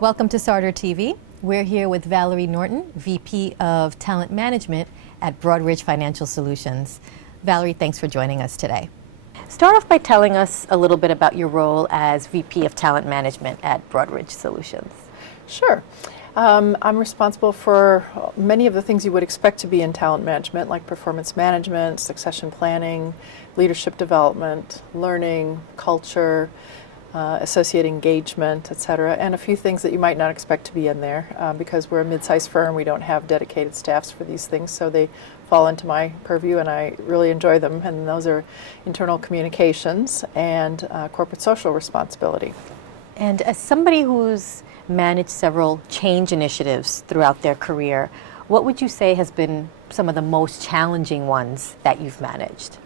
Welcome to Sartor TV. We're here with Valery Norton, VP of Talent Management at Broadridge Financial Solutions. Valery, thanks for joining us today. Start off by telling us a little bit about your role as VP of Talent Management at Broadridge Solutions. Sure. I'm responsible for many of the things you would expect to be in talent management, like performance management, succession planning, leadership development, learning, culture, associate engagement, et cetera, and a few things that you might not expect to be in there. Because we're a mid-sized firm, we don't have dedicated staffs for these things, so they fall into my purview, and I really enjoy them. And those are internal communications and corporate social responsibility. And as somebody who's managed several change initiatives throughout their career, what would you say has been some of the most challenging ones that you've managed?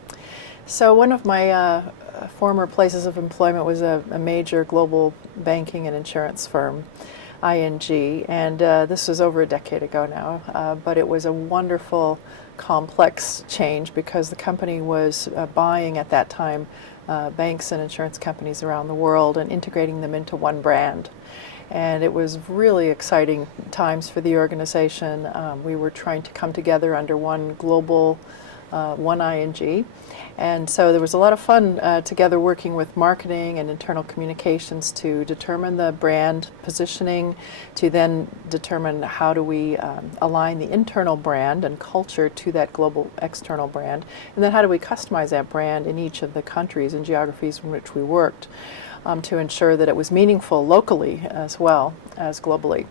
So one of my former places of employment was a major global banking and insurance firm, ING, and this was over a decade ago now, but it was a wonderful, complex change because the company was buying at that time banks and insurance companies around the world and integrating them into one brand. And it was really exciting times for the organization. We were trying to come together under one global, one ING. And so there was a lot of fun together working with marketing and internal communications to determine the brand positioning, to then determine how do we align the internal brand and culture to that global external brand, and then how do we customize that brand in each of the countries and geographies in which we worked to ensure that it was meaningful locally as well as globally.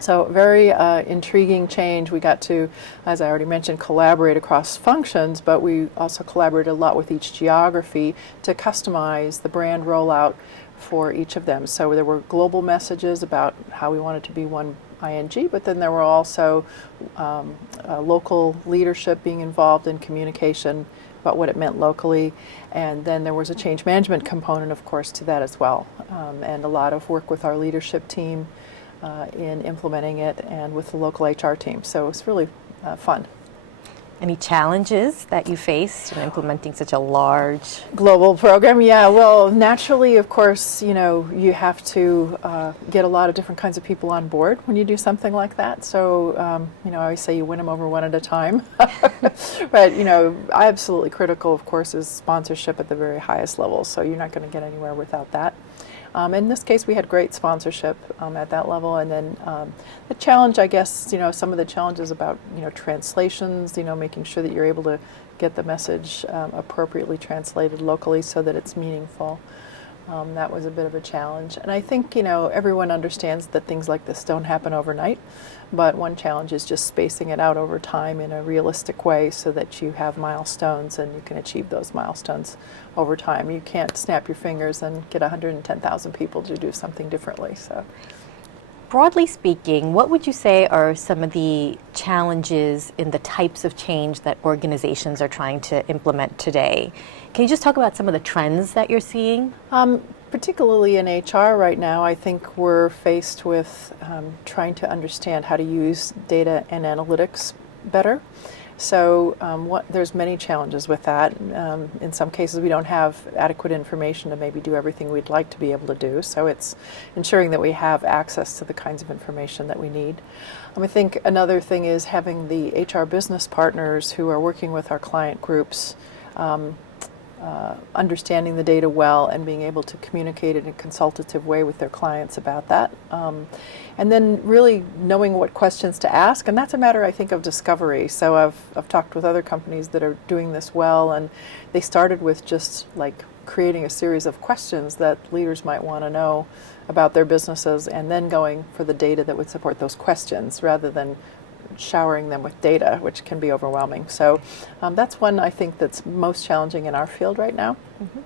So very intriguing change. We got to, as I already mentioned, collaborate across functions, but we also collaborated a lot with each geography to customize the brand rollout for each of them. So there were global messages about how we wanted to be one ING, but then there were also local leadership being involved in communication about what it meant locally. And then there was a change management component, of course, to that as well. And a lot of work with our leadership team in implementing it and with the local HR team. So it was really fun. Any challenges that you faced in implementing such a large global program? Yeah, well, naturally, of course, you know, you have to get a lot of different kinds of people on board when you do something like that. So, you know, I always say you win them over one at a time. But, you know, absolutely critical, of course, is sponsorship at the very highest level. So you're not going to get anywhere without that. In this case, we had great sponsorship at that level, and then the challenge, I guess, you know, some of the challenges about, you know, translations, you know, making sure that you're able to get the message appropriately translated locally so that it's meaningful. That was a bit of a challenge. And I think, you know, everyone understands that things like this don't happen overnight, but one challenge is just spacing it out over time in a realistic way so that you have milestones and you can achieve those milestones over time. You can't snap your fingers and get 110,000 people to do something differently. So, broadly speaking, what would you say are some of the challenges in the types of change that organizations are trying to implement today? Can you just talk about some of the trends that you're seeing? Particularly in HR right now, I think we're faced with trying to understand how to use data and analytics better. So there's many challenges with that. In some cases, we don't have adequate information to maybe do everything we'd like to be able to do. So it's ensuring that we have access to the kinds of information that we need. I think another thing is having the HR business partners who are working with our client groups understanding the data well and being able to communicate in a consultative way with their clients about that. And then really knowing what questions to ask, and that's a matter, I think, of discovery. So I've talked with other companies that are doing this well, and they started with just like creating a series of questions that leaders might want to know about their businesses, and then going for the data that would support those questions rather than showering them with data, which can be overwhelming. So that's one I think that's most challenging in our field right now. Mm-hmm.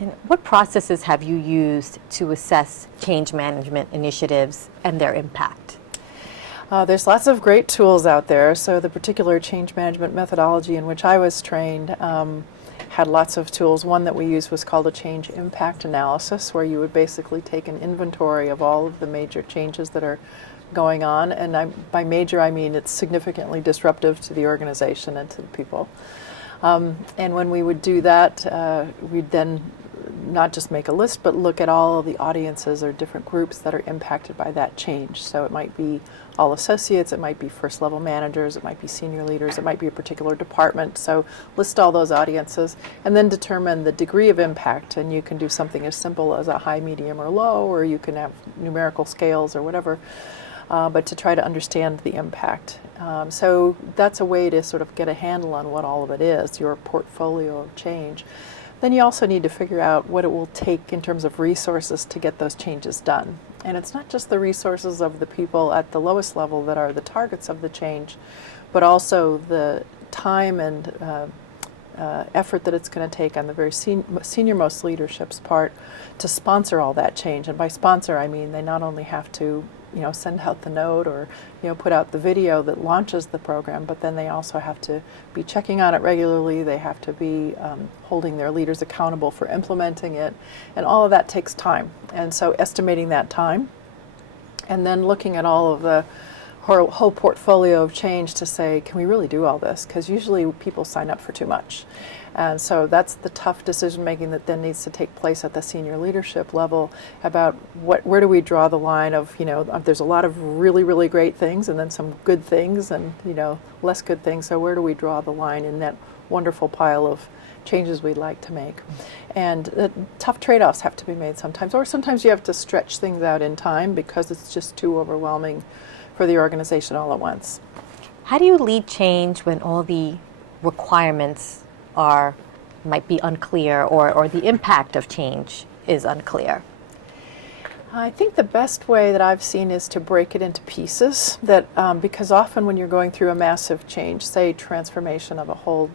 And what processes have you used to assess change management initiatives and their impact? There's lots of great tools out there. So the particular change management methodology in which I was trained had lots of tools. One that we used was called a change impact analysis, where you would basically take an inventory of all of the major changes that are going on, and by major I mean it's significantly disruptive to the organization and to the people. And when we would do that, we'd then not just make a list, but look at all of the audiences or different groups that are impacted by that change. So it might be all associates, it might be first level managers, it might be senior leaders, it might be a particular department. So list all those audiences and then determine the degree of impact. And you can do something as simple as a high, medium, or low, or you can have numerical scales or whatever, but to try to understand the impact. So that's a way to sort of get a handle on what all of it is, your portfolio of change. Then you also need to figure out what it will take in terms of resources to get those changes done. And it's not just the resources of the people at the lowest level that are the targets of the change, but also the time and effort that it's going to take on the very senior-most leadership's part to sponsor all that change. And by sponsor, I mean they not only have to send out the note or put out the video that launches the program, but then they also have to be checking on it regularly. They have to be holding their leaders accountable for implementing it, and all of that takes time. And so estimating that time and then looking at all of the whole portfolio of change to say, can we really do all this? Because usually people sign up for too much. And so that's the tough decision making that then needs to take place at the senior leadership level about where do we draw the line of, there's a lot of really, really great things and then some good things and, less good things. So where do we draw the line in that wonderful pile of changes we'd like to make? And tough trade-offs have to be made sometimes, or sometimes you have to stretch things out in time because it's just too overwhelming for the organization all at once. How do you lead change when all the requirements might be unclear or the impact of change is unclear? I think the best way that I've seen is to break it into pieces because often when you're going through a massive change, say transformation of a whole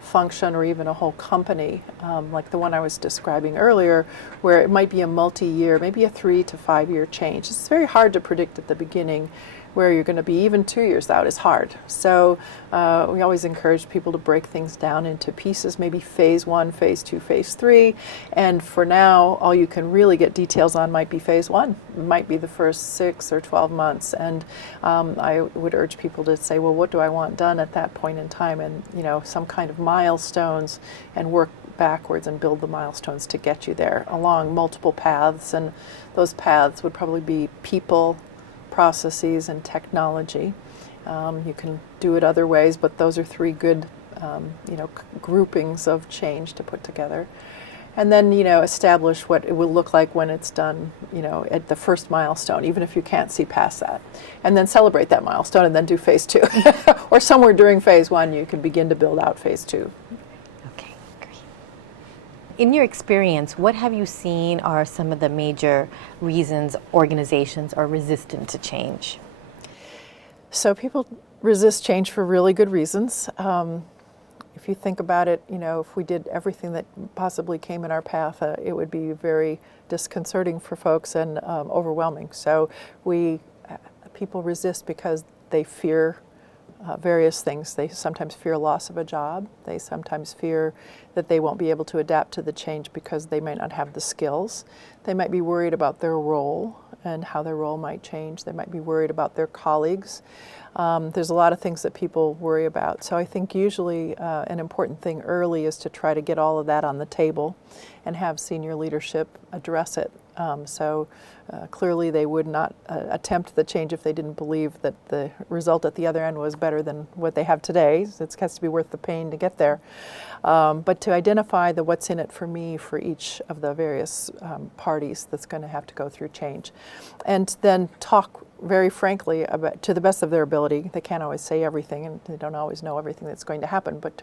function or even a whole company, like the one I was describing earlier, where it might be a multi-year, maybe a 3 to 5 year change. It's very hard to predict at the beginning where you're going to be. Even 2 years out is hard. So we always encourage people to break things down into pieces, maybe phase 1, phase 2, phase 3. And for now, all you can really get details on might be phase 1. It might be the first 6 or 12 months. And I would urge people to say, well, what do I want done at that point in time? And, some kind of milestones, and work backwards and build the milestones to get you there along multiple paths. And those paths would probably be people, processes, and technology. You can do it other ways, but those are 3 good groupings of change to put together. And then establish what it will look like when it's done at the first milestone, even if you can't see past that. And then celebrate that milestone and then do phase 2. Or somewhere during phase 1 you can begin to build out phase 2. Okay, great. In your experience, what have you seen are some of the major reasons organizations are resistant to change? So people resist change for really good reasons. If you think about it, if we did everything that possibly came in our path, it would be very disconcerting for folks and overwhelming. So people resist because they fear various things. They sometimes fear loss of a job. They sometimes fear that they won't be able to adapt to the change because they might not have the skills. They might be worried about their role and how their role might change. They might be worried about their colleagues. There's a lot of things that people worry about. So I think usually an important thing early is to try to get all of that on the table and have senior leadership address it. So clearly they would not attempt the change if they didn't believe that the result at the other end was better than what they have today. It has to be worth the pain to get there. But to identify the what's in it for me for each of the various parties that's going to have to go through change. And then talk very frankly about, to the best of their ability. They can't always say everything and they don't always know everything that's going to happen, but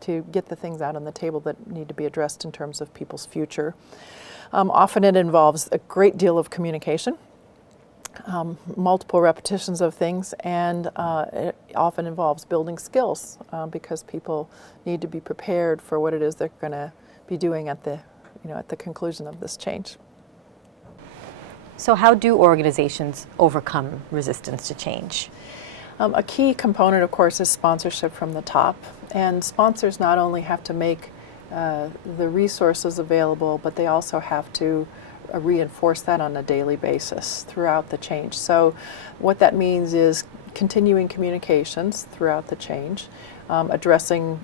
to get the things out on the table that need to be addressed in terms of people's future. Often it involves a great deal of communication, multiple repetitions of things, and it often involves building skills because people need to be prepared for what it is they're going to be doing at the conclusion of this change. So how do organizations overcome resistance to change? A key component, of course, is sponsorship from the top. And sponsors not only have to make the resources available, but they also have to reinforce that on a daily basis throughout the change. So what that means is continuing communications throughout the change, addressing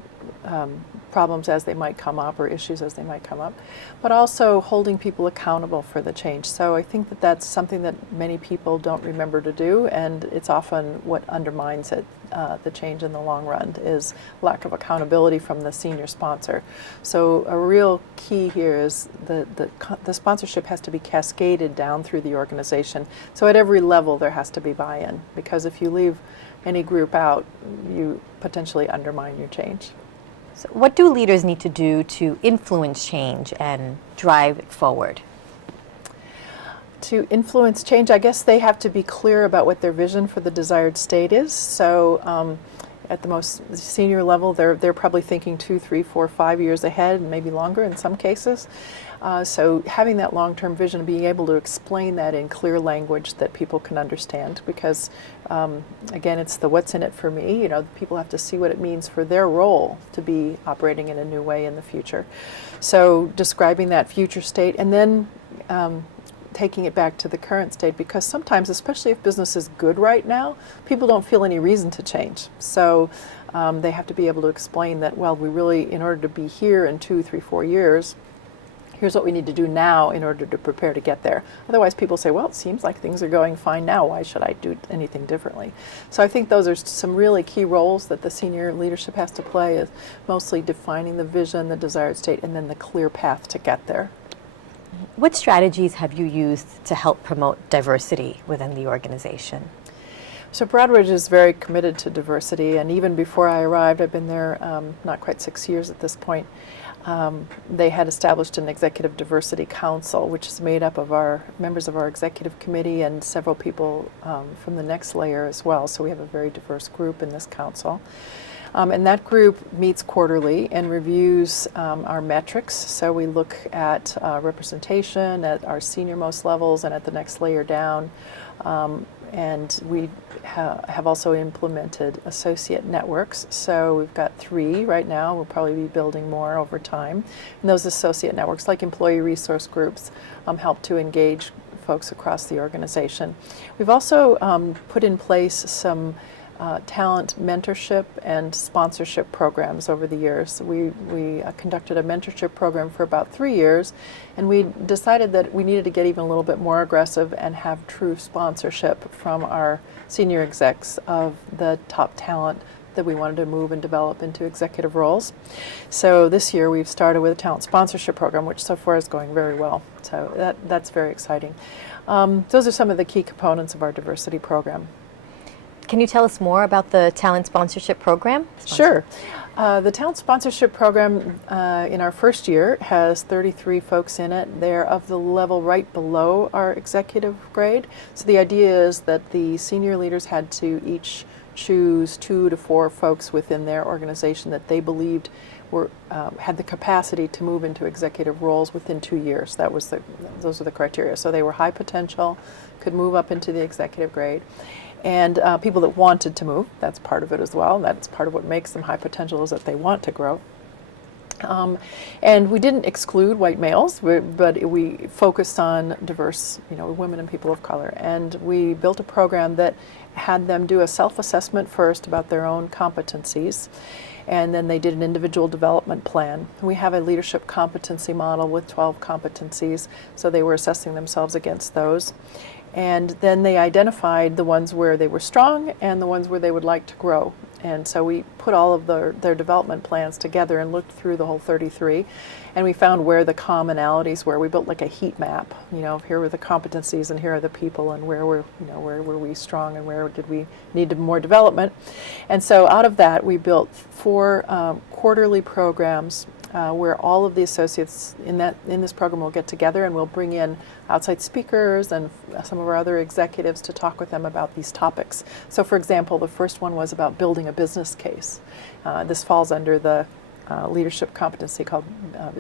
problems as they might come up or issues as they might come up, but also holding people accountable for the change. So I think that that's something that many people don't remember to do, and it's often what undermines it. The change in the long run is lack of accountability from the senior sponsor. So a real key here is the sponsorship has to be cascaded down through the organization. So at every level there has to be buy-in, because if you leave any group out, you potentially undermine your change. So what do leaders need to do to influence change and drive it forward? To influence change, I guess they have to be clear about what their vision for the desired state is. So at the most senior level, they're probably thinking 2, 3, 4, 5 years ahead, and maybe longer in some cases. So having that long-term vision, being able to explain that in clear language that people can understand, because again, it's the what's in it for me. People have to see what it means for their role to be operating in a new way in the future. So describing that future state, and then taking it back to the current state, because sometimes, especially if business is good right now, people don't feel any reason to change. So they have to be able to explain that, well, we really, in order to be here in 2, 3, 4 years, here's what we need to do now in order to prepare to get there. Otherwise, people say, well, it seems like things are going fine now. Why should I do anything differently? So I think those are some really key roles that the senior leadership has to play, is mostly defining the vision, the desired state, and then the clear path to get there. What strategies have you used to help promote diversity within the organization? So Broadridge is very committed to diversity, and even before I arrived, I've been there not quite 6 years at this point, they had established an executive diversity council, which is made up of our members of our executive committee and several people from the next layer as well. So we have a very diverse group in this council. And that group meets quarterly and reviews our metrics. So we look at representation at our senior-most levels and at the next layer down. And we have also implemented associate networks. So we've got 3 right now. We'll probably be building more over time. And those associate networks, like employee resource groups, help to engage folks across the organization. We've also put in place some talent mentorship and sponsorship programs over the years. We conducted a mentorship program for about 3 years, and we decided that we needed to get even a little bit more aggressive and have true sponsorship from our senior execs of the top talent that we wanted to move and develop into executive roles. So this year we've started with a talent sponsorship program, which so far is going very well. So that's very exciting. Those are some of the key components of our diversity program. Can you tell us more about the talent sponsorship program? Sure. The talent sponsorship program in our first year has 33 folks in it. They're of the level right below our executive grade. So the idea is that the senior leaders had to each choose 2 to 4 folks within their organization that they believed had the capacity to move into executive roles within 2 years. Those were the criteria. So they were high potential, could move up into the executive grade. And people that wanted to move, that's part of it as well. That's part of what makes them high potential, is that they want to grow. And we didn't exclude white males, but we focused on diverse, women and people of color. And we built a program that had them do a self-assessment first about their own competencies, and then they did an individual development plan. We have a leadership competency model with 12 competencies, so they were assessing themselves against those. And then they identified the ones where they were strong and the ones where they would like to grow. And so we put all of their development plans together and looked through the whole 33, and we found where the commonalities were. We built like a heat map. Here were the competencies and here are the people, and where were we strong and where did we need more development. And so out of that we built 4 quarterly programs where all of the associates in this program will get together, and we'll bring in outside speakers and some of our other executives to talk with them about these topics. So for example, the first one was about building a business case. This falls under the leadership competency called,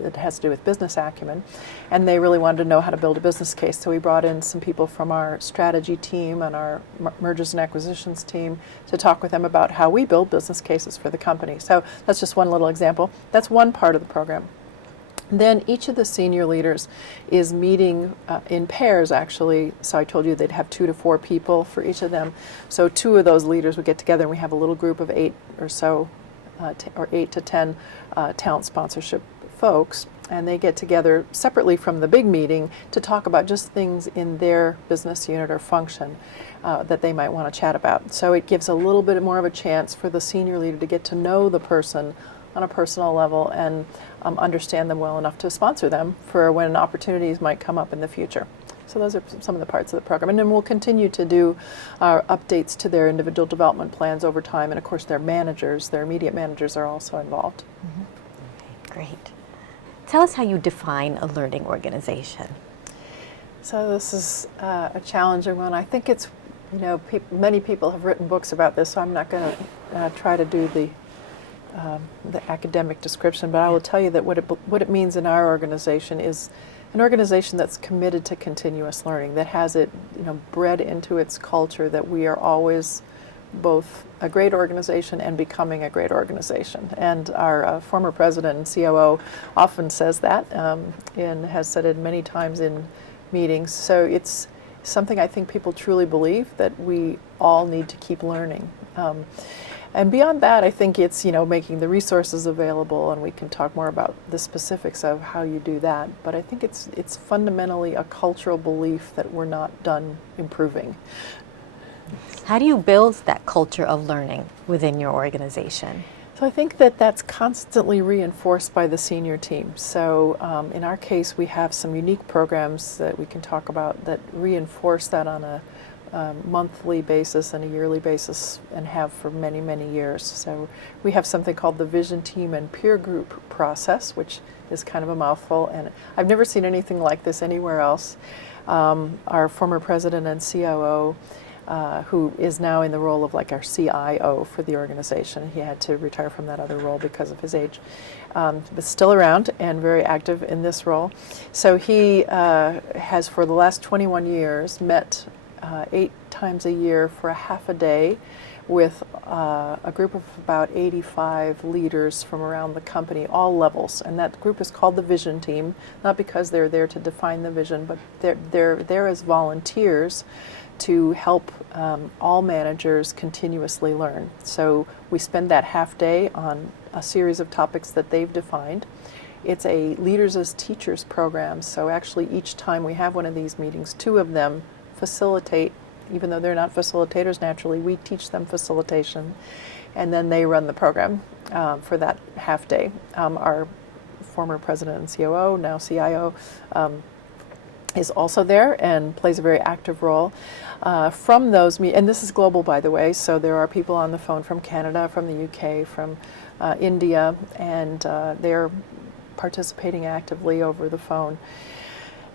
it has to do with business acumen, and they really wanted to know how to build a business case. So we brought in some people from our strategy team and our mergers and acquisitions team to talk with them about how we build business cases for the company. So that's just one little example. That's one part of the program. Then each of the senior leaders is meeting in pairs, actually. So I told you they'd have 2 to 4 people for each of them. So 2 of those leaders would get together, and we have a little group of 8 or so or 8 to 10 talent sponsorship folks, and they get together separately from the big meeting to talk about just things in their business unit or function that they might want to chat about. So it gives a little bit more of a chance for the senior leader to get to know the person on a personal level and understand them well enough to sponsor them for when opportunities might come up in the future. So those are some of the parts of the program. And then we'll continue to do updates to their individual development plans over time. And of course, their managers, their immediate managers are also involved. Mm-hmm. Okay, great. Tell us how you define a learning organization. So this is a challenging one. I think it's, many people have written books about this, so I'm not going to try to do the academic description, but I will tell you that what it means in our organization is an organization that's committed to continuous learning, that has it bred into its culture that we are always both a great organization and becoming a great organization. And our former president and COO often says that and has said it many times in meetings. So it's something I think people truly believe, that we all need to keep learning. And beyond that, I think it's making the resources available, and we can talk more about the specifics of how you do that. But I think it's fundamentally a cultural belief that we're not done improving. How do you build that culture of learning within your organization? So I think that that's constantly reinforced by the senior team. So in our case, we have some unique programs that we can talk about that reinforce that on a monthly basis and a yearly basis, and have for many, many years. So we have something called the Vision Team and Peer Group process, which is kind of a mouthful, and I've never seen anything like this anywhere else. Our former president and COO, who is now in the role of like our CIO for the organization. He had to retire from that other role because of his age, but still around and very active in this role. So he has for the last 21 years met 8 times a year for a half a day with a group of about 85 leaders from around the company, all levels. And that group is called the Vision Team, not because they're there to define the vision, but they're there as volunteers to help all managers continuously learn. So we spend that half day on a series of topics that they've defined. It's a Leaders as Teachers program, so actually each time we have one of these meetings, 2 of them facilitate, even though they're not facilitators naturally, we teach them facilitation, and then they run the program for that half day. Our former president and COO, now CIO, is also there and plays a very active role. From those, and this is global, by the way, so there are people on the phone from Canada, from the UK, from India, and they're participating actively over the phone.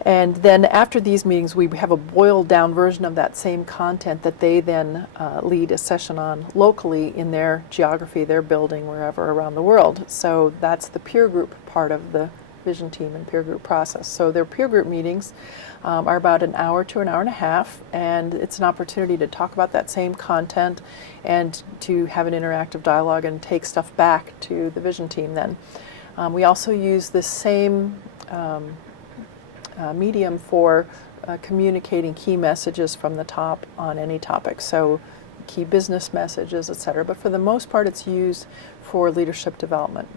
And then after these meetings, we have a boiled down version of that same content that they then lead a session on locally in their geography, their building, wherever around the world. So that's the peer group part of the Vision Team and peer group process. So their peer group meetings are about an hour to an hour and a half, and it's an opportunity to talk about that same content and to have an interactive dialogue and take stuff back to the Vision Team then. We also use this same medium for communicating key messages from the top on any topic, so key business messages, etc. But for the most part, it's used for leadership development.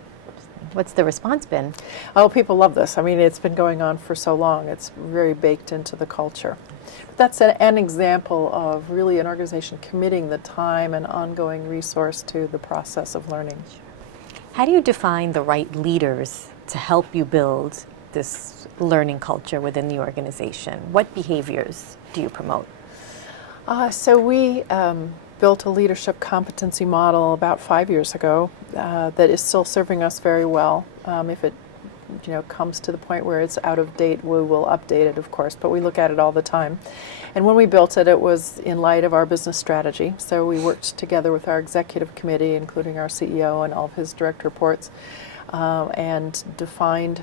What's the response been? Oh, people love this. I mean, it's been going on for so long. It's very baked into the culture. That's an example of really an organization committing the time and ongoing resource to the process of learning. How do you define the right leaders to help you build this learning culture within the organization? What behaviors do you promote? So we built a leadership competency model about 5 years ago that is still serving us very well. If it comes to the point where it's out of date, we will update it, of course, but we look at it all the time. And when we built it, it was in light of our business strategy. So we worked together with our executive committee, including our CEO and all of his direct reports, and defined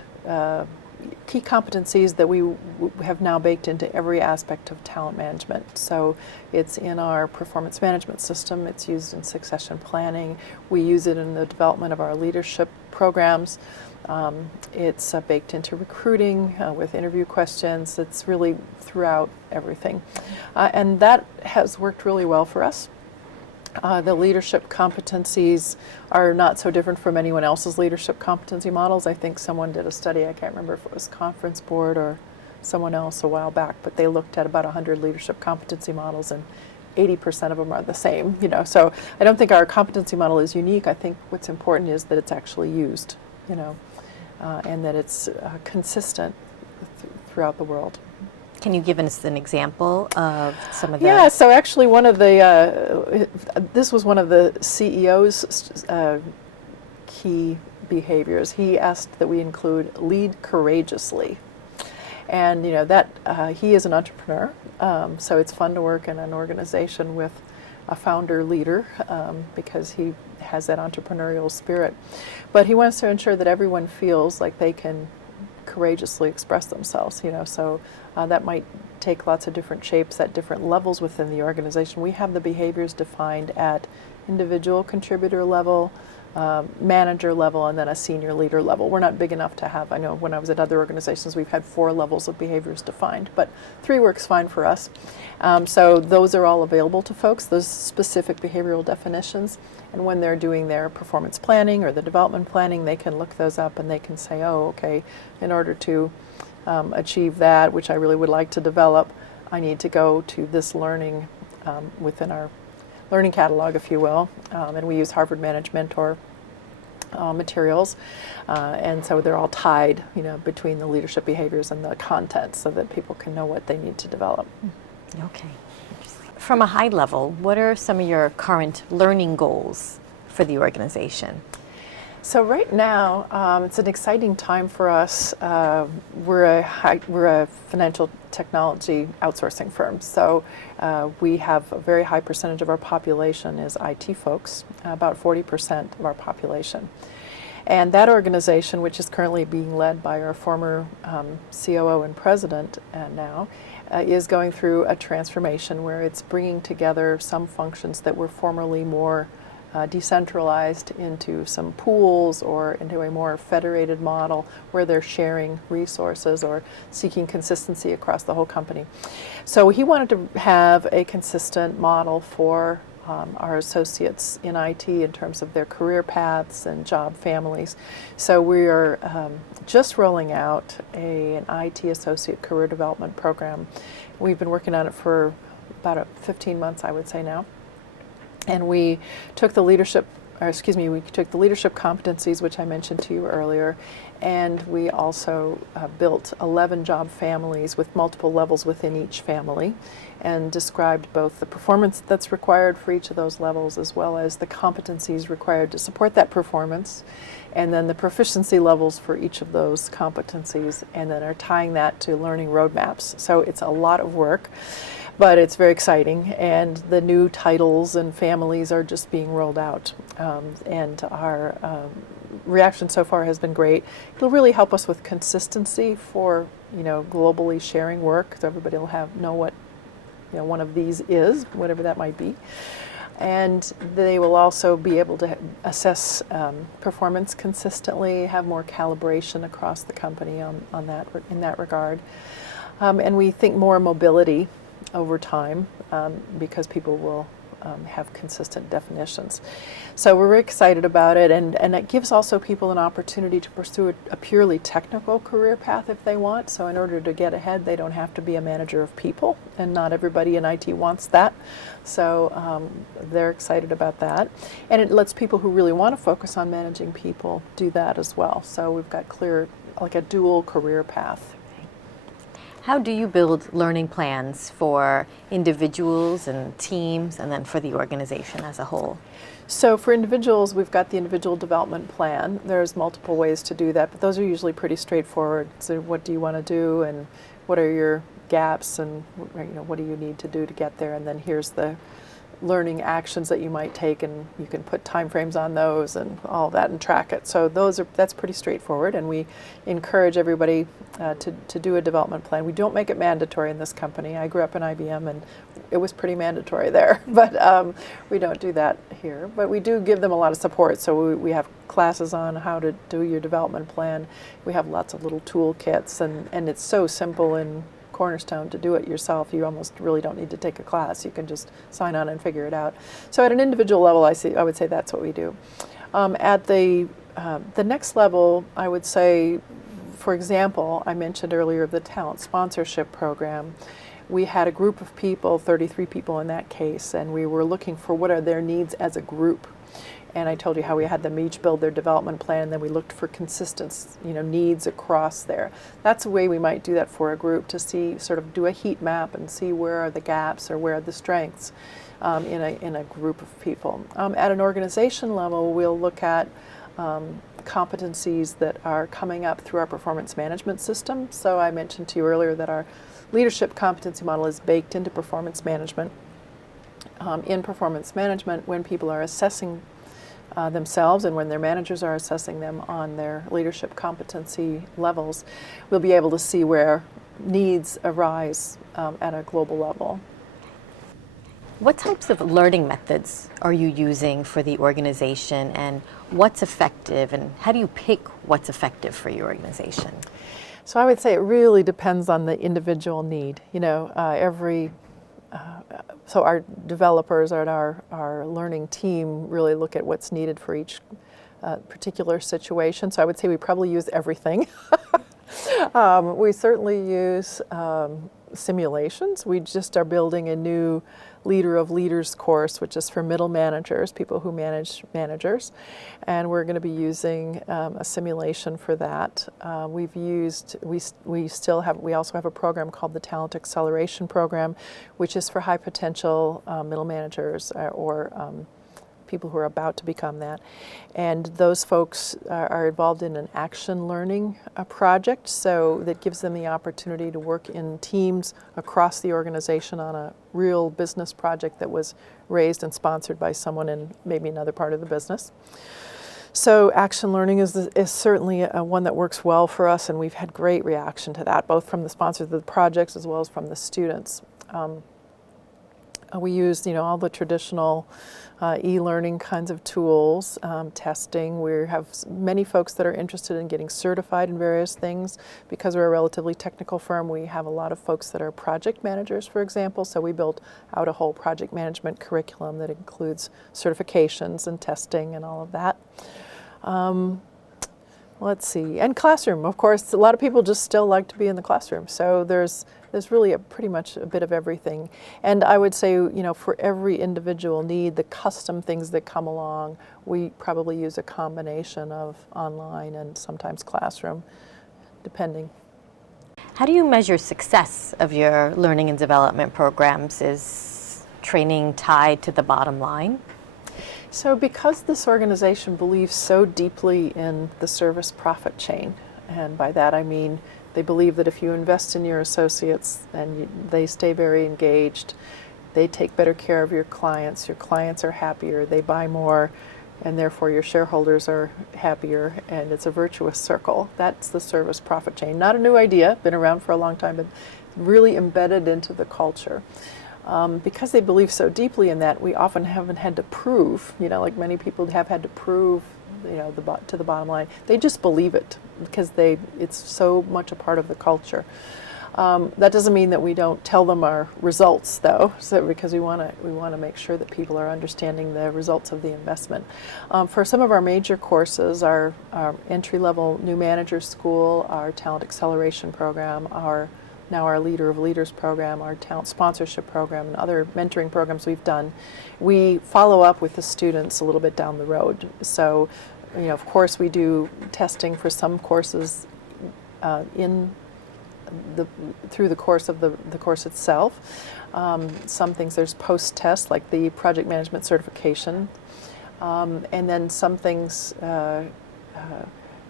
key competencies that we have now baked into every aspect of talent management. So it's in our performance management system, it's used in succession planning, we use it in the development of our leadership programs, it's baked into recruiting with interview questions, it's really throughout everything. And that has worked really well for us. The leadership competencies are not so different from anyone else's leadership competency models. I think someone did a study, I can't remember if it was Conference Board or someone else a while back, but they looked at about 100 leadership competency models, and 80% of them are the same. So I don't think our competency model is unique. I think what's important is that it's actually used, and that it's consistent throughout the world. Can you give us an example of some of the... Yeah, so actually one of the, this was one of the CEO's key behaviors. He asked that we include lead courageously. And that he is an entrepreneur, so it's fun to work in an organization with a founder leader because he has that entrepreneurial spirit. But he wants to ensure that everyone feels like they can courageously express themselves, so that might take lots of different shapes at different levels within the organization. We have the behaviors defined at individual contributor level, manager level, and then a senior leader level. We're not big enough to have, I know when I was at other organizations we've had 4 levels of behaviors defined, but 3 works fine for us. So those are all available to folks, those specific behavioral definitions, and when they're doing their performance planning or the development planning, they can look those up and they can say, oh, okay, in order to achieve that, which I really would like to develop, I need to go to this learning within our learning catalog, if you will, and we use Harvard Managed Mentor materials, and so they're all tied, between the leadership behaviors and the content, so that people can know what they need to develop. Okay. From a high level, what are some of your current learning goals for the organization? So right now, it's an exciting time for us. We're a financial technology outsourcing firm, so we have a very high percentage of our population is IT folks, about 40% of our population. And that organization, which is currently being led by our former COO and president now, is going through a transformation where it's bringing together some functions that were formerly more decentralized into some pools or into a more federated model where they're sharing resources or seeking consistency across the whole company. So he wanted to have a consistent model for our associates in IT in terms of their career paths and job families. So we are just rolling out an IT associate career development program. We've been working on it for about 15 months, I would say now. And we took the leadership competencies, which I mentioned to you earlier, and we also built 11 job families with multiple levels within each family, and described both the performance that's required for each of those levels as well as the competencies required to support that performance, and then the proficiency levels for each of those competencies, and then are tying that to learning roadmaps. So it's a lot of work, but it's very exciting, and the new titles and families are just being rolled out, and our reaction so far has been great. It'll really help us with consistency for globally sharing work, so everybody will know what one of these is, whatever that might be. And they will also be able to assess performance consistently, have more calibration across the company on that in that regard, and we think more mobility over time because people will have consistent definitions. So we're very excited about it, and it gives also people an opportunity to pursue a purely technical career path if they want. So in order to get ahead, they don't have to be a manager of people, and not everybody in IT wants that. So they're excited about that. And it lets people who really want to focus on managing people do that as well. So we've got clear, like a dual career path. How do you build learning plans for individuals and teams, and then for the organization as a whole? So for individuals, we've got the individual development plan. There's multiple ways to do that, but those are usually pretty straightforward. So what do you want to do, and what are your gaps, and what do you need to do to get there, and then here's the learning actions that you might take, and you can put time frames on those and all that and track it. So that's pretty straightforward, and we encourage everybody to do a development plan. We don't make it mandatory in this company. I grew up in IBM and it was pretty mandatory there, but we don't do that here. But we do give them a lot of support. So we have classes on how to do your development plan. We have lots of little toolkits, and it's so simple and cornerstone to do it yourself. You almost really don't need to take a class. You can just sign on and figure it out. So at an individual level, I would say that's what we do. At the next level, I would say, for example, I mentioned earlier the talent sponsorship program. We had a group of people, 33 people in that case, and we were looking for what are their needs as a group. And I told you how we had them each build their development plan, and then we looked for consistent, needs across there. That's a way we might do that for a group, to see, sort of do a heat map and see where are the gaps or where are the strengths in a group of people. At an organization level, we'll look at competencies that are coming up through our performance management system. So I mentioned to you earlier that our leadership competency model is baked into performance management. In performance management, when people are assessing themselves and when their managers are assessing them on their leadership competency levels, we'll be able to see where needs arise at a global level. What types of learning methods are you using for the organization, and what's effective, and how do you pick what's effective for your organization? So I would say it really depends on the individual need. So our developers and our learning team really look at what's needed for each particular situation. So I would say we probably use everything. We certainly use simulations. We just are building a new Leader of Leaders course, which is for middle managers, people who manage managers, and we're going to be using a simulation for that. We also have a program called the Talent Acceleration Program, which is for high potential middle managers or people who are about to become that. And those folks are involved in an action learning project, so that gives them the opportunity to work in teams across the organization on a real business project that was raised and sponsored by someone in maybe another part of the business. So action learning is certainly one that works well for us, and we've had great reaction to that, both from the sponsors of the projects as well as from the students. We use, all the traditional e-learning kinds of tools, testing. We have many folks that are interested in getting certified in various things. Because we're a relatively technical firm, we have a lot of folks that are project managers, for example, so we built out a whole project management curriculum that includes certifications and testing and all of that. Let's see, and classroom, of course. A lot of people just still like to be in the classroom, so there's really pretty much a bit of everything. And I would say, for every individual need, the custom things that come along, we probably use a combination of online and sometimes classroom, depending. How do you measure success of your learning and development programs? Is training tied to the bottom line? So because this organization believes so deeply in the service profit chain, and by that I mean they believe that if you invest in your associates and they stay very engaged, they take better care of your clients are happier, they buy more, and therefore your shareholders are happier, and it's a virtuous circle. That's the service profit chain. Not a new idea, been around for a long time, but really embedded into the culture. Because they believe so deeply in that, we often haven't had to prove, like many people have had to prove, to the bottom line. They just believe it because it's so much a part of the culture. That doesn't mean that we don't tell them our results, though, because we want to make sure that people are understanding the results of the investment. For some of our major courses, our entry-level new manager school, our talent acceleration program, our Leader of Leaders program, our talent sponsorship program, and other mentoring programs we've done, we follow up with the students a little bit down the road. So, of course, we do testing for some courses through the course of the course itself. Some things there's post-test, like the project management certification, and then some things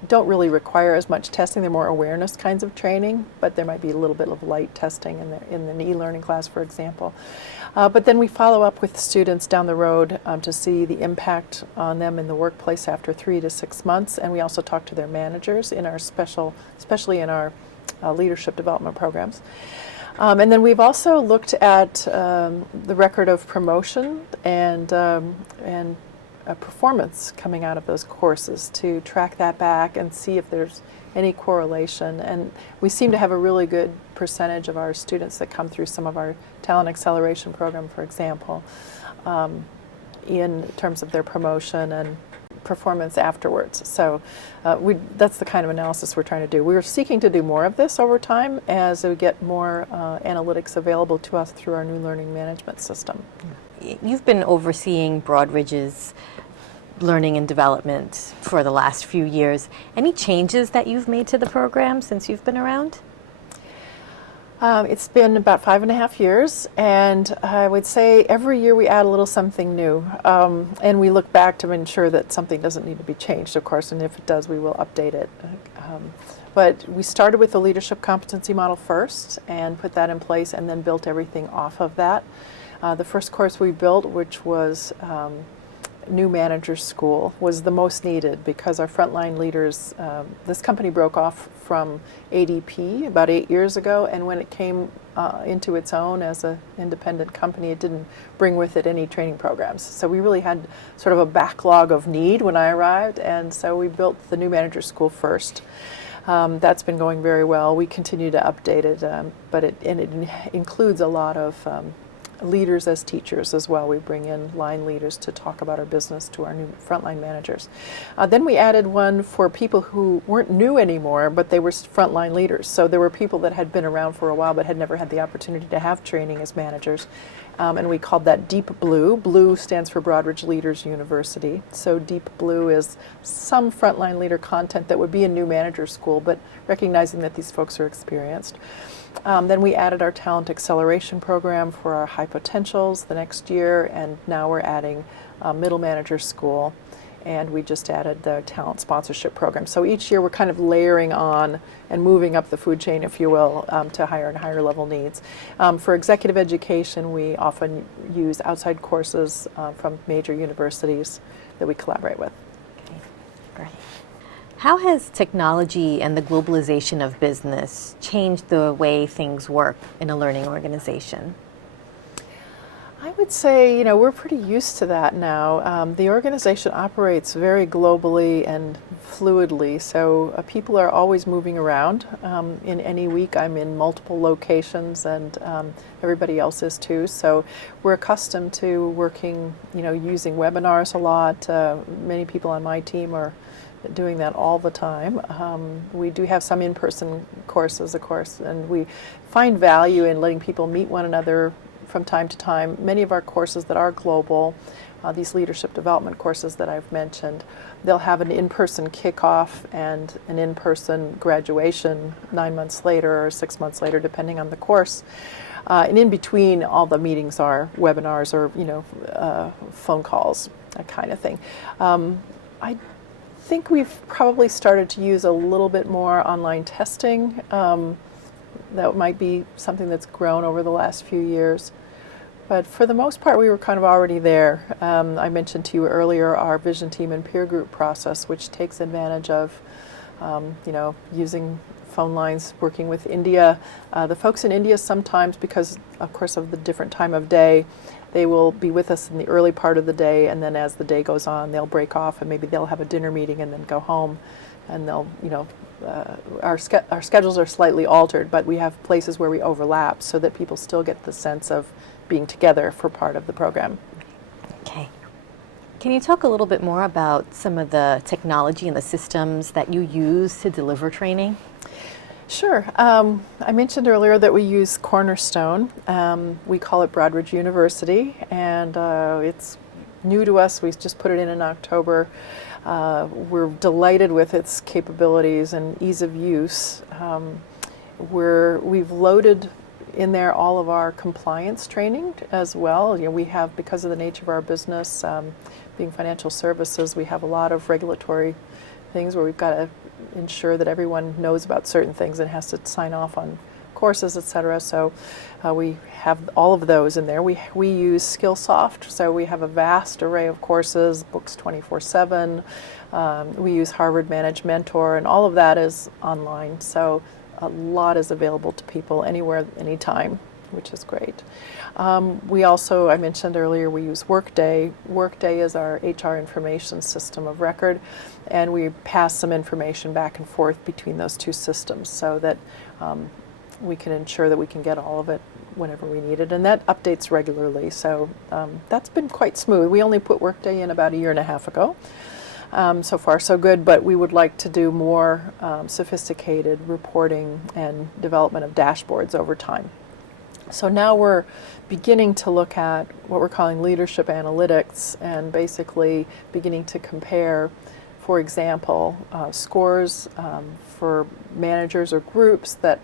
don't really require as much testing. They're more awareness kinds of training, but there might be a little bit of light testing in an e-learning class, for example. But then we follow up with students down the road to see the impact on them in the workplace after 3 to 6 months, and we also talk to their managers in our especially in our leadership development programs. And then we've also looked at the record of promotion and performance coming out of those courses to track that back and see if there's any correlation. And we seem to have a really good percentage of our students that come through some of our talent acceleration program, for example, in terms of their promotion and performance afterwards. So that's the kind of analysis we're trying to do. We're seeking to do more of this over time as we get more analytics available to us through our new learning management system. You've been overseeing Broadridge's learning and development for the last few years. Any changes that you've made to the program since you've been around? It's been about 5.5 years, and I would say every year we add a little something new, and we look back to ensure that something doesn't need to be changed, of course, and if it does, we will update it. But we started with the leadership competency model first and put that in place and then built everything off of that. The first course we built, which was New Manager School, was the most needed because our frontline leaders, this company broke off from ADP about 8 years ago, and when it came into its own as an independent company, it didn't bring with it any training programs. So we really had sort of a backlog of need when I arrived, and so we built the New Manager School first. That's been going very well. We continue to update it, but it includes a lot of leaders as teachers as well. We bring in line leaders to talk about our business to our new frontline managers. Then we added one for people who weren't new anymore, but they were frontline leaders. So there were people that had been around for a while but had never had the opportunity to have training as managers. And we called that Deep Blue. Blue stands for Broadridge Leaders University. So Deep Blue is some frontline leader content that would be in New Manager School, but recognizing that these folks are experienced. Then we added our talent acceleration program for our high potentials the next year, and now we're adding middle manager school, and we just added the talent sponsorship program. So each year we're kind of layering on and moving up the food chain, if you will, to higher and higher level needs. For executive education, we often use outside courses from major universities that we collaborate with. Okay, great. How has technology and the globalization of business changed the way things work in a learning organization? I would say, we're pretty used to that now. The organization operates very globally and fluidly, so people are always moving around. In any week, I'm in multiple locations, and everybody else is too. So we're accustomed to working, using webinars a lot. Many people on my team are doing that all the time. We do have some in-person courses, of course, and we find value in letting people meet one another from time to time. Many of our courses that are global, these leadership development courses that I've mentioned, they'll have an in-person kickoff and an in-person graduation 9 months later or 6 months later, depending on the course. And in between, all the meetings are webinars or phone calls, that kind of thing. I think we've probably started to use a little bit more online testing. That might be something that's grown over the last few years. But for the most part, we were kind of already there. I mentioned to you earlier our vision team and peer group process, which takes advantage of, using phone lines, working with India. The folks in India sometimes, because of course of the different time of day, they will be with us in the early part of the day, and then as the day goes on, they'll break off and maybe they'll have a dinner meeting and then go home. And they'll, our schedules are slightly altered, but we have places where we overlap so that people still get the sense of being together for part of the program. Okay. Can you talk a little bit more about some of the technology and the systems that you use to deliver training? Sure. I mentioned earlier that we use Cornerstone. We call it Broadridge University, and it's new to us. We just put it in October. We're delighted with its capabilities and ease of use. We've loaded in there all of our compliance training as well. We have, because of the nature of our business, being financial services, we have a lot of regulatory things where we've got to ensure that everyone knows about certain things and has to sign off on courses, etc. So we have all of those in there. We use Skillsoft, so we have a vast array of courses, books 24/7. We use Harvard Managed Mentor, and all of that is online. So a lot is available to people anywhere, anytime which is great. We also, I mentioned earlier, we use Workday. Workday is our HR information system of record, and we pass some information back and forth between those two systems so that we can ensure that we can get all of it whenever we need it, and that updates regularly. So that's been quite smooth. We only put Workday in about a year and a half ago. So far so good, but we would like to do more sophisticated reporting and development of dashboards over time. So now we're beginning to look at what we're calling leadership analytics and basically beginning to compare, for example, scores for managers or groups that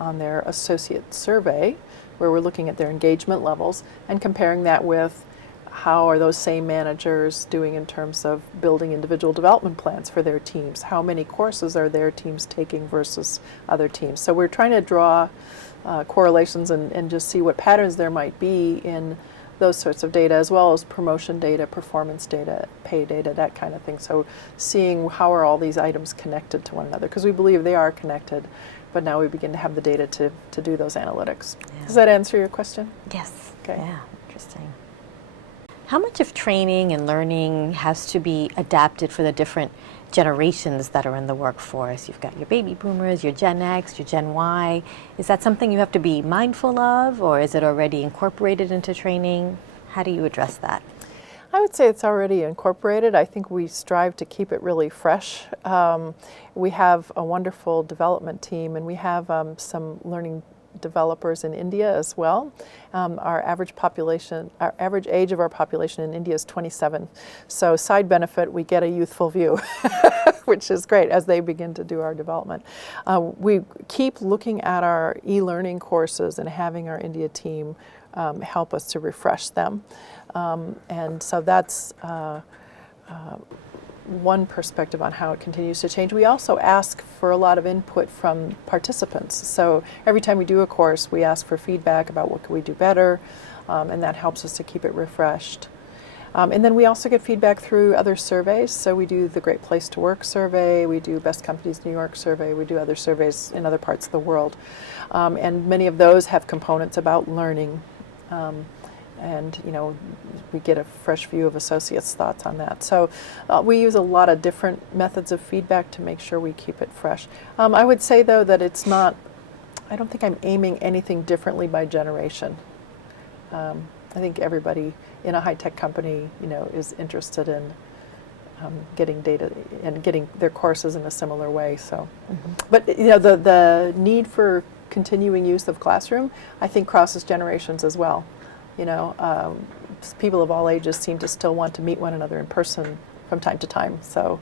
on their associate survey, where we're looking at their engagement levels and comparing that with how are those same managers doing in terms of building individual development plans for their teams? How many courses are their teams taking versus other teams? So we're trying to draw correlations and just see what patterns there might be in those sorts of data, as well as promotion data, performance data, pay data, that kind of thing. So seeing how are all these items connected to one another, because we believe they are connected, but now we begin to have the data to do those analytics. Yeah. Does that answer your question? Yes. Okay. Yeah, interesting. How much of training and learning has to be adapted for the different generations that are in the workforce? You've got your baby boomers, your Gen X, your Gen Y. Is that something you have to be mindful of, or is it already incorporated into training? How do you address that? I would say it's already incorporated. I think we strive to keep it really fresh. We have a wonderful development team, and we have some learning developers in India as well. Our average age of our population in India is 27. So side benefit, we get a youthful view, which is great as they begin to do our development. We keep looking at our e-learning courses and having our India team help us to refresh them. And so that's one perspective on how it continues to change. We also ask for a lot of input from participants. So every time we do a course, we ask for feedback about what can we do better, and that helps us to keep it refreshed. And then we also get feedback through other surveys. So we do the Great Place to Work survey, we do Best Companies New York survey, we do other surveys in other parts of the world. And many of those have components about learning. And we get a fresh view of associates' thoughts on that. So we use a lot of different methods of feedback to make sure we keep it fresh. I would say, though, that it's not, I don't think I'm aiming anything differently by generation. I think everybody in a high-tech company, is interested in getting data and getting their courses in a similar way. So, but the need for continuing use of classroom, I think, crosses generations as well. People of all ages seem to still want to meet one another in person from time to time. So,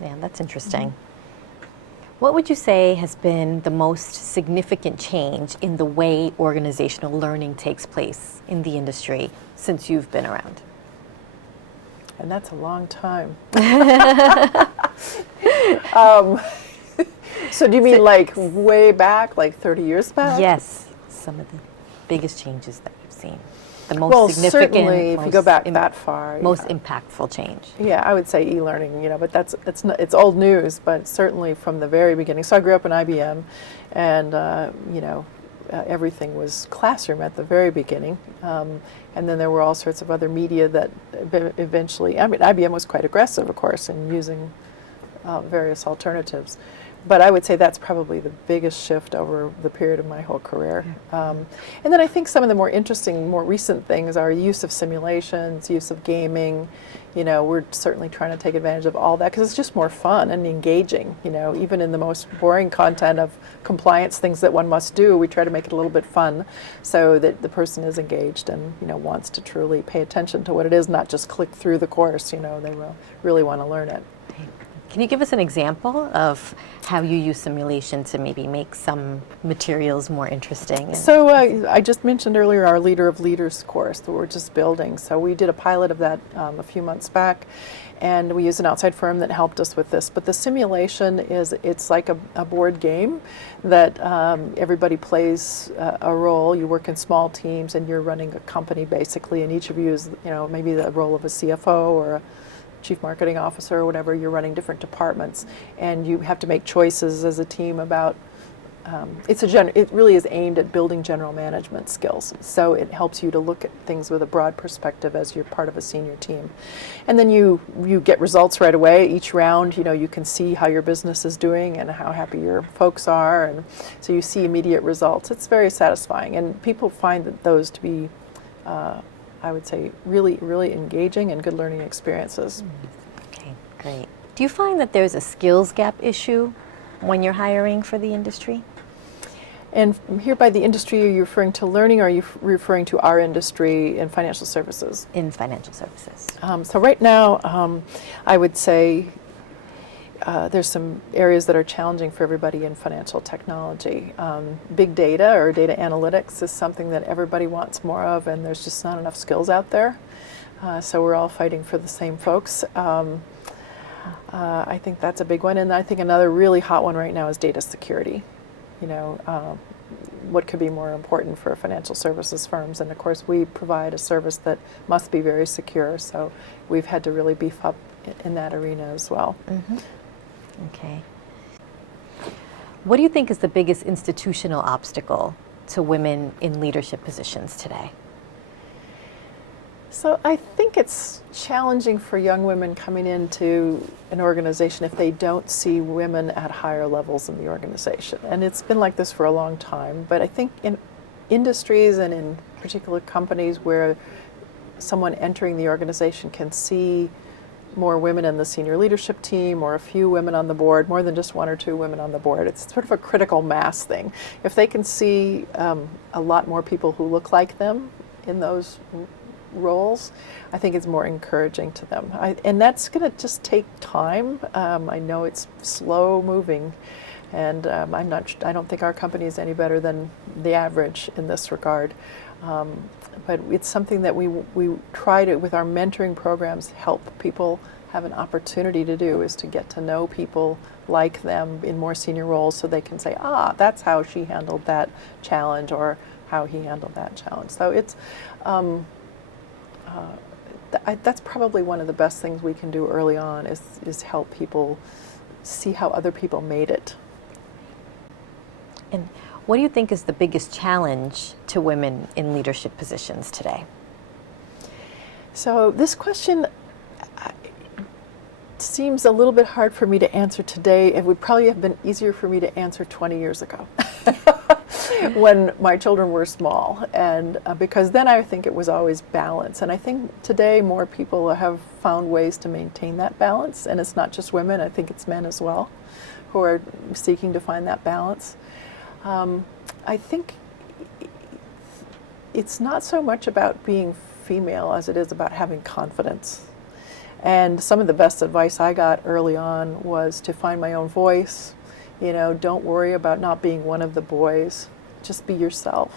yeah, that's interesting. What would you say has been the most significant change in the way organizational learning takes place in the industry since you've been around? And that's a long time. So do you mean like way back, like 30 years back? Yes, some of the biggest changes that you've seen. The most significant, certainly, if you go back that far, most impactful change. Yeah, I would say e-learning. But it's old news. But certainly from the very beginning. So I grew up in IBM, and everything was classroom at the very beginning, and then there were all sorts of other media that eventually. IBM was quite aggressive, of course, in using various alternatives. But I would say that's probably the biggest shift over the period of my whole career. And then I think some of the more interesting, more recent things are use of simulations, use of gaming. We're certainly trying to take advantage of all that because it's just more fun and engaging. Even in the most boring content of compliance things that one must do, we try to make it a little bit fun so that the person is engaged and wants to truly pay attention to what it is, not just click through the course. They really want to learn it. Can you give us an example of how you use simulation to maybe make some materials more interesting? So I just mentioned earlier our Leader of Leaders course that we're just building. So we did a pilot of that a few months back, and we used an outside firm that helped us with this. But the simulation it's like a board game that everybody plays a role. You work in small teams, and you're running a company basically, and each of you is maybe the role of a CFO or a chief marketing officer or whatever. You're running different departments, and you have to make choices as a team about it really is aimed at building general management skills. So it helps you to look at things with a broad perspective as you're part of a senior team. And then you get results right away. Each round, you can see how your business is doing and how happy your folks are. And so you see immediate results. It's very satisfying. And people find that those to be, I would say, really, really engaging and good learning experiences. Okay, great. Do you find that there's a skills gap issue when you're hiring for the industry? And here by the industry, are you referring to learning, or are you referring to our industry in financial services? In financial services. So right now, I would say there's some areas that are challenging for everybody in financial technology. Big data or data analytics is something that everybody wants more of, and there's just not enough skills out there. So we're all fighting for the same folks. I think that's a big one. And I think another really hot one right now is data security. What could be more important for financial services firms? And of course, we provide a service that must be very secure, so we've had to really beef up in that arena as well. Mm-hmm. Okay. What do you think is the biggest institutional obstacle to women in leadership positions today? So I think it's challenging for young women coming into an organization if they don't see women at higher levels in the organization. And it's been like this for a long time, but I think in industries and in particular companies where someone entering the organization can see more women in the senior leadership team or a few women on the board, more than just one or two women on the board, it's sort of a critical mass thing. If they can see a lot more people who look like them in those roles, I think it's more encouraging to them. And that's going to just take time. I know it's slow moving, and I don't think our company is any better than the average in this regard. But it's something that we try to, with our mentoring programs, help people have an opportunity to do, is to get to know people like them in more senior roles so they can say, that's how she handled that challenge, or how he handled that challenge. So it's that's probably one of the best things we can do early on, is help people see how other people made it. And what do you think is the biggest challenge to women in leadership positions today? So this question seems a little bit hard for me to answer today. It would probably have been easier for me to answer 20 years ago. When my children were small, and because then I think it was always balance. And I think today more people have found ways to maintain that balance, and it's not just women, I think it's men as well who are seeking to find that balance. I think it's not so much about being female as it is about having confidence. And some of the best advice I got early on was to find my own voice. Don't worry about not being one of the boys. Just be yourself,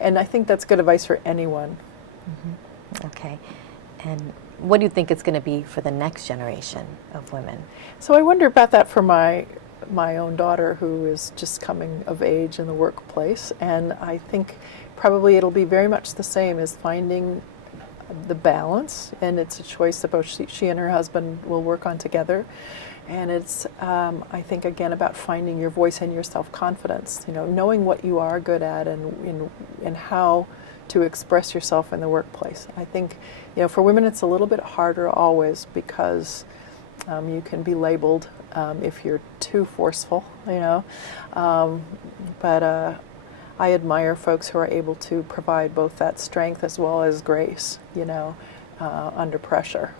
And I think that's good advice for anyone. Mm-hmm. Okay. And what do you think it's going to be for the next generation of women? So I wonder about that for my own daughter, who is just coming of age in the workplace. And I think probably it'll be very much the same, as finding the balance. And it's a choice that both she and her husband will work on together. And it's, I think, again, about finding your voice and your self-confidence, knowing what you are good at and how to express yourself in the workplace. I think, for women it's a little bit harder always, because you can be labeled if you're too forceful, But I admire folks who are able to provide both that strength as well as grace, under pressure.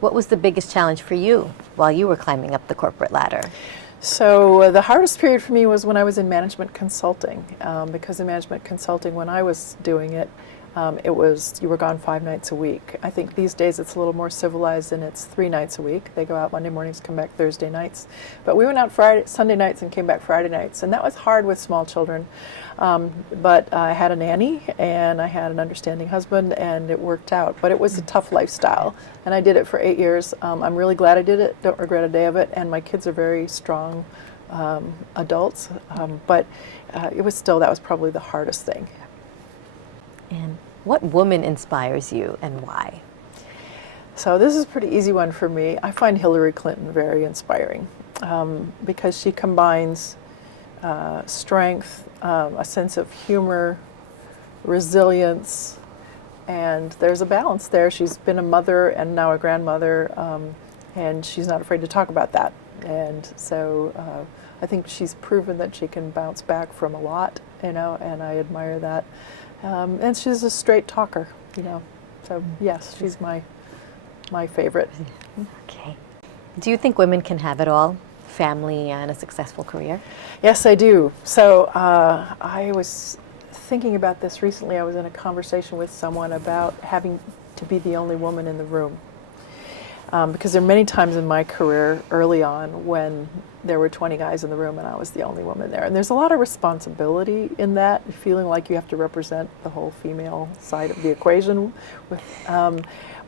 What was the biggest challenge for you while you were climbing up the corporate ladder? So the hardest period for me was when I was in management consulting, because in management consulting, when I was doing it, you were gone 5 nights a week. I think these days it's a little more civilized, and it's 3 nights a week. They go out Monday mornings, come back Thursday nights. But we went out Sunday nights and came back Friday nights, and that was hard with small children. But I had a nanny, and I had an understanding husband, and it worked out. But it was a tough lifestyle, and I did it for 8 years. I'm really glad I did it. Don't regret a day of it. And my kids are very strong adults, but that was probably the hardest thing. And what woman inspires you, and why? So this is a pretty easy one for me. I find Hillary Clinton very inspiring, because she combines strength, a sense of humor, resilience, and there's a balance there. She's been a mother and now a grandmother, and she's not afraid to talk about that. And so I think she's proven that she can bounce back from a lot, and I admire that. And she's a straight talker, So yes, she's my favorite. Okay. Do you think women can have it all? Family and a successful career? Yes, I do. So I was thinking about this recently. I was in a conversation with someone about having to be the only woman in the room. Because there are many times in my career early on when there were 20 guys in the room and I was the only woman there. And there's a lot of responsibility in that, feeling like you have to represent the whole female side of the equation.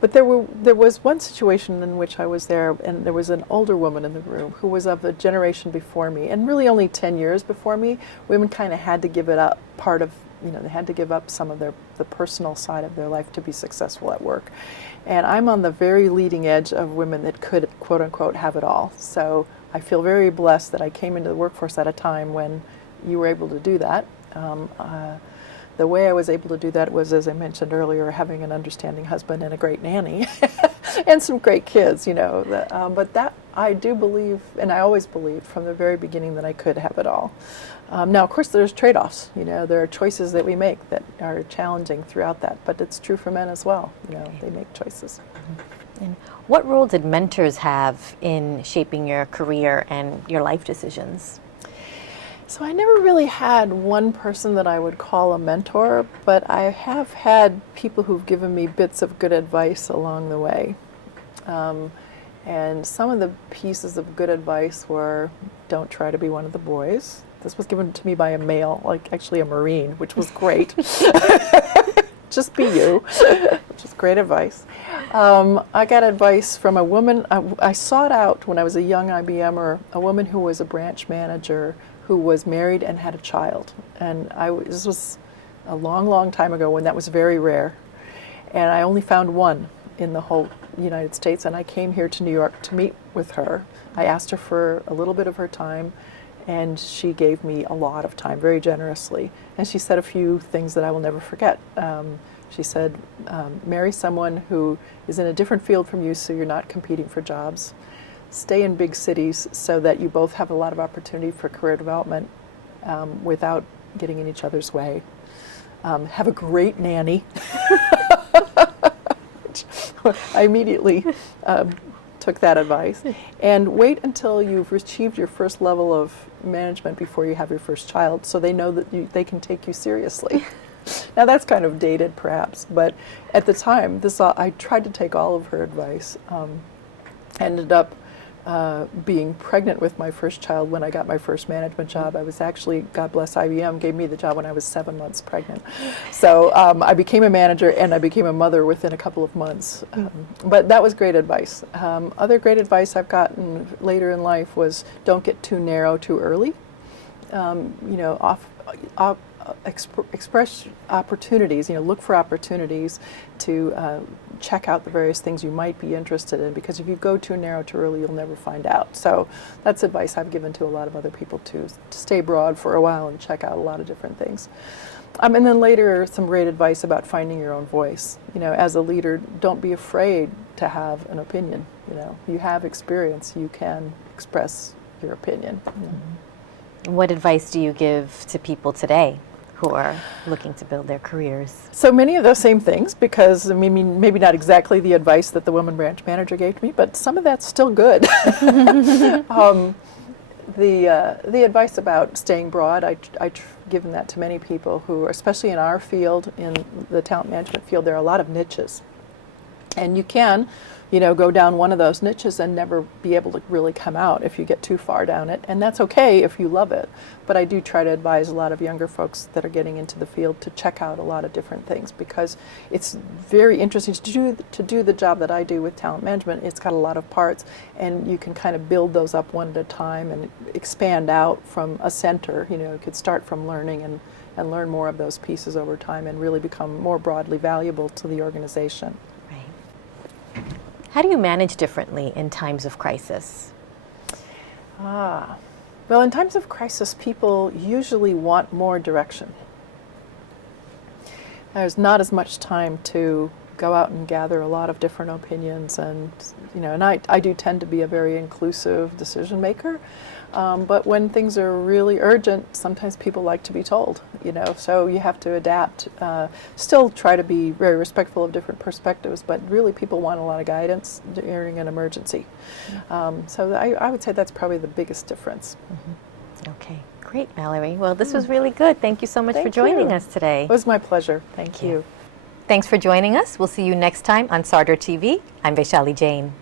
But there was one situation in which I was there, and there was an older woman in the room who was of a generation before me, and really only 10 years before me. Women kind of had to give it up, they had to give up some of the personal side of their life to be successful at work. And I'm on the very leading edge of women that could, quote unquote, have it all. So I feel very blessed that I came into the workforce at a time when you were able to do that. The way I was able to do that was, as I mentioned earlier, having an understanding husband and a great nanny and some great kids, But that I do believe, and I always believed from the very beginning, that I could have it all. Now, of course, there's trade-offs. There are choices that we make that are challenging throughout that, but it's true for men as well. They make choices. And what role did mentors have in shaping your career and your life decisions? So I never really had one person that I would call a mentor, but I have had people who've given me bits of good advice along the way. And some of the pieces of good advice were, don't try to be one of the boys. This was given to me by a male, actually a Marine, which was great. Just be you, which is great advice. I got advice from a woman. I sought out, when I was a young IBMer, a woman who was a branch manager who was married and had a child. And this was a long, long time ago when that was very rare. And I only found one in the whole United States, and I came here to New York to meet with her. I asked her for a little bit of her time, and she gave me a lot of time, very generously. And she said a few things that I will never forget. She said, marry someone who is in a different field from you so you're not competing for jobs. Stay in big cities so that you both have a lot of opportunity for career development without getting in each other's way. Have a great nanny. I immediately took that advice. And wait until you've achieved your first level of management before you have your first child, so they know that they can take you seriously. Now that's kind of dated perhaps, but at the time I tried to take all of her advice. Ended up being pregnant with my first child when I got my first management job. I was actually, God bless IBM, gave me the job when I was 7 months pregnant. So I became a manager and I became a mother within a couple of months. But that was great advice. Other great advice I've gotten later in life was, don't get too narrow too early. Express opportunities, look for opportunities to check out the various things you might be interested in, because if you go too narrow too early, you'll never find out. So that's advice I've given to a lot of other people too, to stay broad for a while and check out a lot of different things. And then later, some great advice about finding your own voice. As a leader, don't be afraid to have an opinion. You have experience, you can express your opinion. What advice do you give to people today who are looking to build their careers? So many of those same things, because maybe not exactly the advice that the woman branch manager gave to me, but some of that's still good. The advice about staying broad, I've given that to many people who, especially in our field, in the talent management field, there are a lot of niches. And you can, go down one of those niches and never be able to really come out if you get too far down it. And that's okay if you love it. But I do try to advise a lot of younger folks that are getting into the field to check out a lot of different things, because it's very interesting to do the job that I do with talent management. It's got a lot of parts, and you can kind of build those up one at a time and expand out from a center. You could start from learning and learn more of those pieces over time and really become more broadly valuable to the organization. How do you manage differently in times of crisis? Well, in times of crisis, people usually want more direction. There's not as much time to go out and gather a lot of different opinions, and I do tend to be a very inclusive decision maker. But when things are really urgent, sometimes people like to be told, so you have to adapt. Still try to be very respectful of different perspectives, but really people want a lot of guidance during an emergency. So I would say that's probably the biggest difference. Mm-hmm. Okay, great, Valery. Well, this was really good. Thank you so much for joining us today. It was my pleasure. Thank you. Thanks for joining us. We'll see you next time on Sarder TV. I'm Vaishali Jain.